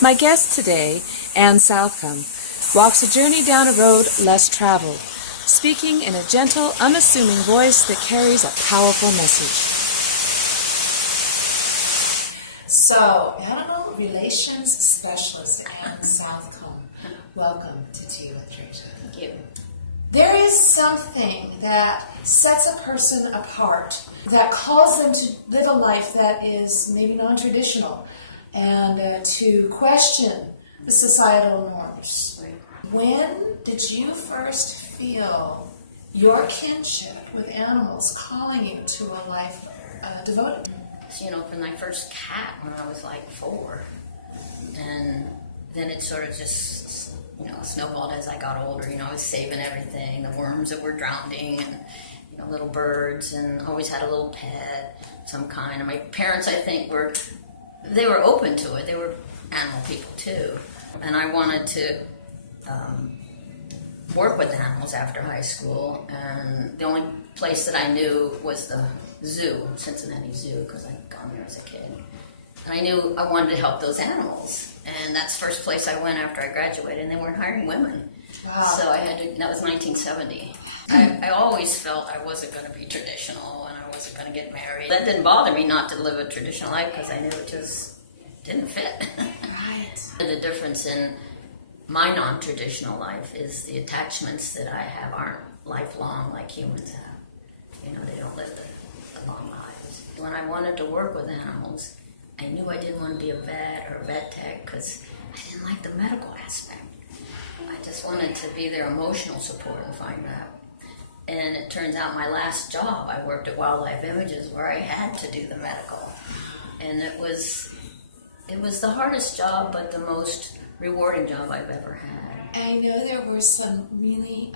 My guest today, Anne Southcombe, walks a journey down a road less traveled, speaking in a gentle, unassuming voice that carries a powerful message. So, animal relations specialist Anne Southcombe, welcome to Tea with Tricia. Thank you. There is something that sets a person apart, that calls them to live a life that is maybe non-traditional, and to question the societal norms. Right. When did you first feel your kinship with animals calling you to a life devoted? You know, from my first cat when I was like 4, and then it sort of just, snowballed as I got older. I was saving everything, the worms that were drowning, and little birds, and always had a little pet, some kind. And my parents, I think, were open to it. They were animal people too, and I wanted to work with animals after high school. And the only place that I knew was the zoo, Cincinnati Zoo, because I'd gone there as a kid. And I knew I wanted to help those animals. And that's the first place I went after I graduated, and they weren't hiring women. Wow. So I had to, that was 1970. I always felt I wasn't going to be traditional, and I wasn't going to get married. That didn't bother me not to live a traditional life, because I knew it just didn't fit. Right. The difference in my non-traditional life is the attachments that I have aren't lifelong like humans have. They don't live the long lives. When I wanted to work with animals, I knew I didn't want to be a vet or a vet tech because I didn't like the medical aspect. I just wanted to be their emotional support and find that. And it turns out my last job, I worked at Wildlife Images, where I had to do the medical. And it was the hardest job, but the most rewarding job I've ever had. I know there were some really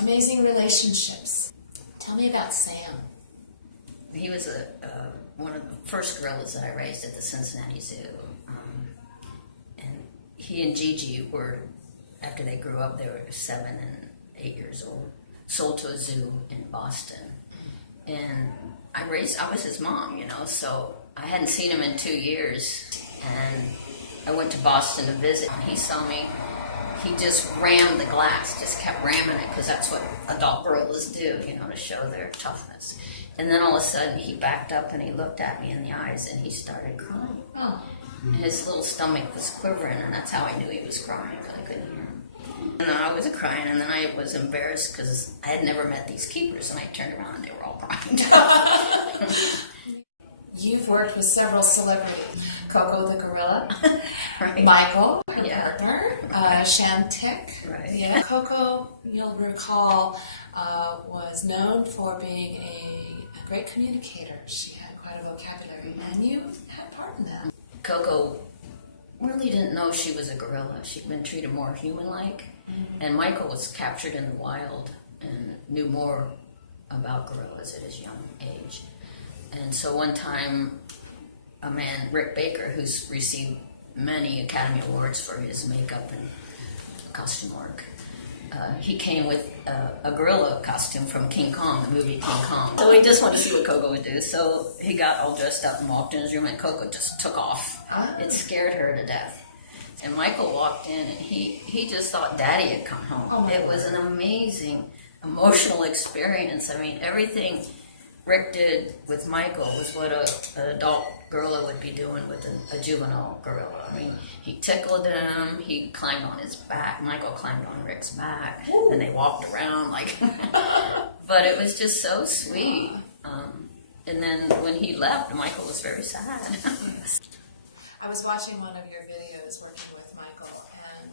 amazing relationships. Tell me about Sam. He was one of the first gorillas that I raised at the Cincinnati Zoo. And he and Gigi were, after they grew up, they were 7 and 8 years old, sold to a zoo in Boston. And I was his mom, so I hadn't seen him in 2 years. And I went to Boston to visit, and he saw me. He just rammed the glass, just kept ramming it, because that's what adult gorillas do, to show their toughness. And then all of a sudden, he backed up and he looked at me in the eyes and he started crying. Oh. And his little stomach was quivering, and that's how I knew he was crying, but I couldn't hear him. And then I was crying, and then I was embarrassed because I had never met these keepers, and I turned around and they were all crying. You've worked with several celebrities. Coco the gorilla, Right. Michael, her Yeah. partner, Shantik. Right. Yeah. Coco, you'll recall, was known for being a great communicator. She had quite a vocabulary, and you had part in that. Coco really didn't know she was a gorilla. She'd been treated more human-like. Mm-hmm. And Michael was captured in the wild and knew more about gorillas at his young age. And so one time, a man, Rick Baker, who's received many Academy Awards for his makeup and costume work, he came with a gorilla costume from King Kong, the movie King Kong. So he just wanted to see what Coco would do. So he got all dressed up and walked in his room, and Coco just took off. It scared her to death. And Michael walked in, and he just thought Daddy had come home. Oh, it was an amazing emotional experience. I mean, everything Rick did with Michael was what an adult gorilla would be doing with a juvenile gorilla. I mean, he tickled him, he climbed on his back, Michael climbed on Rick's back, and they walked around like... But it was just so sweet. And then when he left, Michael was very sad. I was watching one of your videos working with Michael, and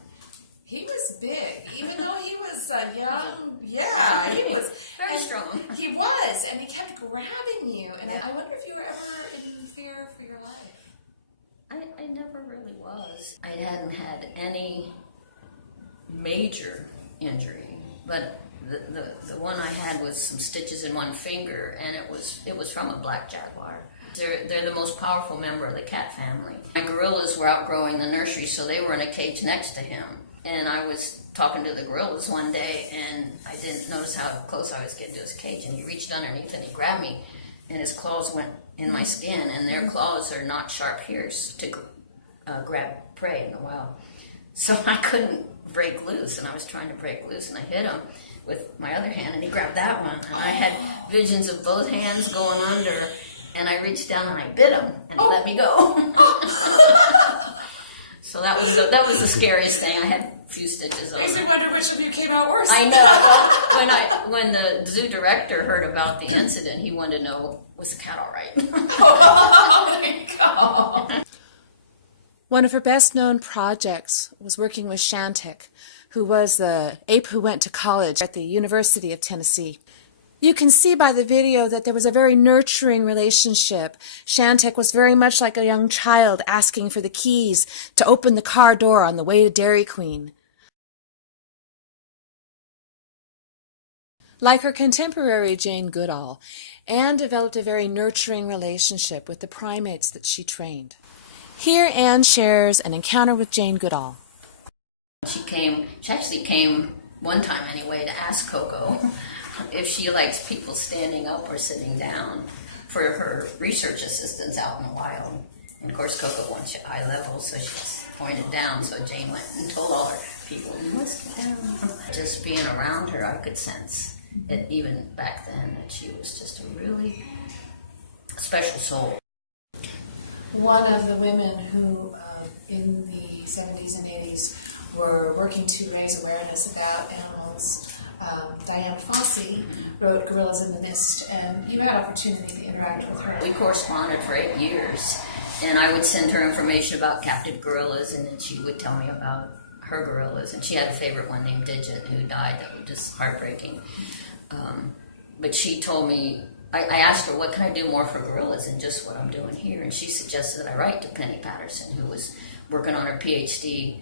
he was big, even though he was young. Yeah, he was very strong. He was, and he kept grabbing you. And I wonder if you were ever in fear for your life. I never really was. I hadn't had any major injury, but the one I had was some stitches in one finger, and it was from a black jaguar. They're the most powerful member of the cat family. My gorillas were outgrowing the nursery, so they were in a cage next to him. And I was talking to the gorillas one day, and I didn't notice how close I was getting to his cage, and he reached underneath and he grabbed me, and his claws went in my skin, and their claws are not sharp here to grab prey in the wild. So I couldn't break loose, and I was trying to break loose, and I hit him with my other hand, and he grabbed that one, and I had visions of both hands going under, and I reached down and I bit him, and he let me go. So that was the scariest thing. I had a few stitches on. Makes me wonder which of you came out worse. I know. Well, when the zoo director heard about the incident, he wanted to know, was the cat all right? Oh my God. One of her best-known projects was working with Shantic, who was the ape who went to college at the University of Tennessee. You can see by the video that there was a very nurturing relationship. Shantic was very much like a young child asking for the keys to open the car door on the way to Dairy Queen. Like her contemporary Jane Goodall, Anne developed a very nurturing relationship with the primates that she trained. Here Anne shares an encounter with Jane Goodall. She actually came one time anyway to ask Coco if she likes people standing up or sitting down for her research assistants out in the wild. And of course Coco wants you eye level, so she just pointed down, so Jane went and told all her people, you must get down. Just being around her, I could sense it even back then that she was just a really special soul. One of the women who in the 70s and 80s were working to raise awareness about animals, Diana Fossey, wrote Gorillas in the Mist, and you had opportunity to interact with her. We corresponded for 8 years, and I would send her information about captive gorillas, and then she would tell me about her gorillas, and she had a favorite one named Digit who died. That was just heartbreaking. But she told me, I asked her, what can I do more for gorillas than just what I'm doing here? And she suggested that I write to Penny Patterson, who was working on her PhD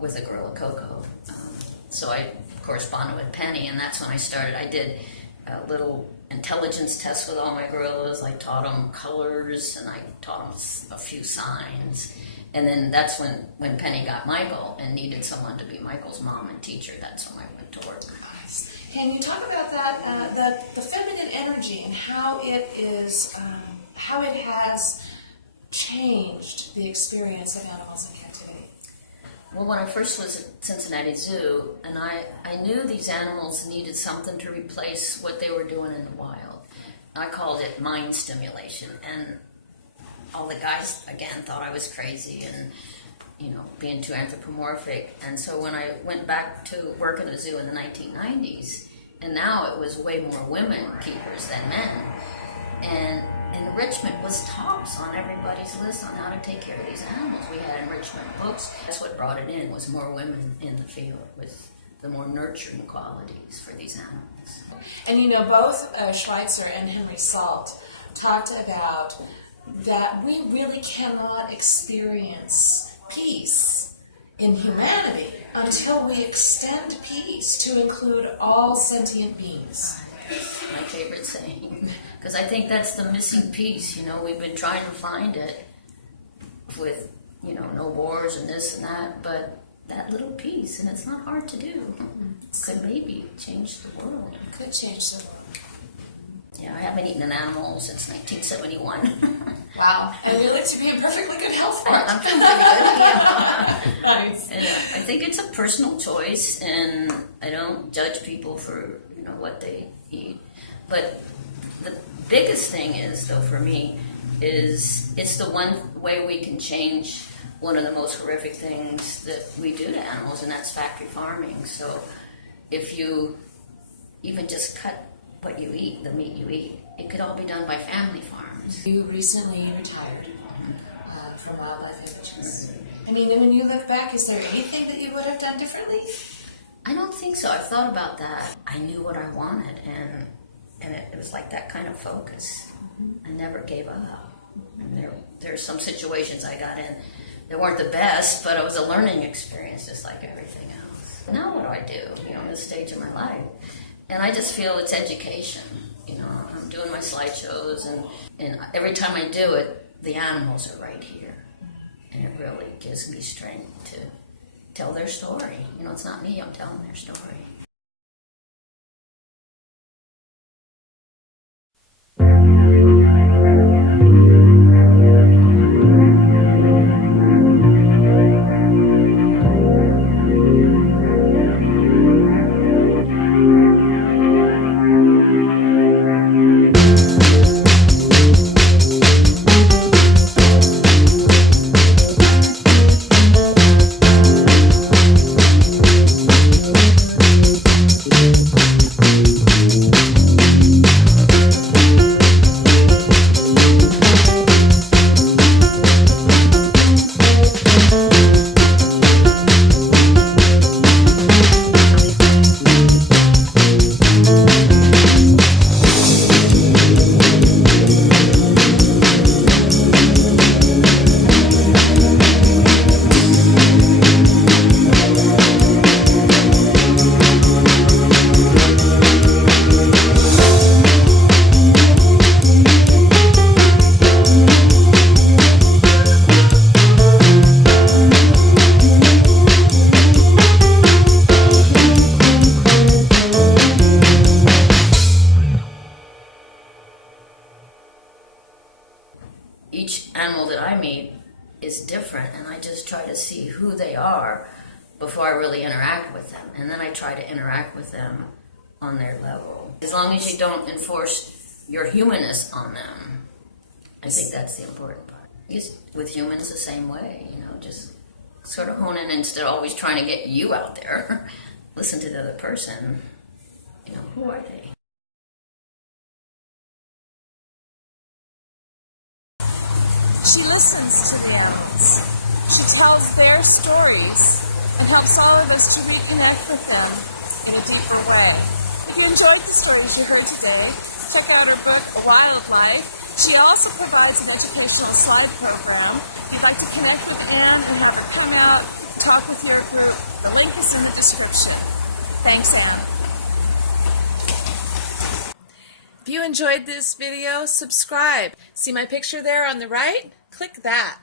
with a gorilla, Coco. So I corresponded with Penny, and that's when I started. I did a little intelligence test with all my gorillas. I taught them colors, and I taught them a few signs. And then that's when Penny got Michael and needed someone to be Michael's mom and teacher. That's when I went to work. Can you talk about that, the feminine energy and how it has changed the experience of animals in captivity? Well, when I first was at Cincinnati Zoo, and I knew these animals needed something to replace what they were doing in the wild. I called it mind stimulation, and all the guys, again, thought I was crazy and, being too anthropomorphic. And so when I went back to work in a zoo in the 1990s, and now it was way more women keepers than men, and enrichment was tops on everybody's list on how to take care of these animals. We had enrichment books. That's what brought it in, was more women in the field with the more nurturing qualities for these animals. And both Schweitzer and Henry Salt talked about that we really cannot experience peace in humanity until we extend peace to include all sentient beings. My favorite saying, because I think that's the missing piece. We've been trying to find it with, no wars and this and that, but that little piece, and it's not hard to do, could maybe change the world. It could change the world. Yeah, I haven't eaten an animal since 1971. Wow, and we look to be in perfectly good health for it. I'm feeling pretty good, yeah. Nice. And I think it's a personal choice, and I don't judge people for, what they eat. But the biggest thing is, though, for me, is it's the one way we can change one of the most horrific things that we do to animals, and that's factory farming. So if you even just cut what you eat, the meat you eat, it could all be done by family farms. You recently retired from wildlife images. I mean, when you look back, is there anything that you would have done differently? I don't think so. I've thought about that. I knew what I wanted, and it was like that kind of focus. I never gave up. And there's some situations I got in that weren't the best, but it was a learning experience just like everything else. Now what do I do, in this stage of my life? And I just feel it's education. I'm doing my slideshows, and every time I do it, the animals are right here. And it really gives me strength to tell their story. It's not me, I'm telling their story. each animal that I meet is different, and I just try to see who they are before I really interact with them. And then I try to interact with them on their level. As long as you don't enforce your humanness on them, I think that's the important part. Because with humans the same way, just sort of hone in instead of always trying to get you out there. Listen to the other person. Who are they? She listens to the animals. She tells their stories and helps all of us to reconnect with them in a deeper way. If you enjoyed the stories you heard today, check out her book, A Wildlife. She also provides an educational slide program. If you'd like to connect with Anne and have her come out and talk with your group, the link is in the description. Thanks, Anne. If you enjoyed this video, subscribe. See my picture there on the right? Click that.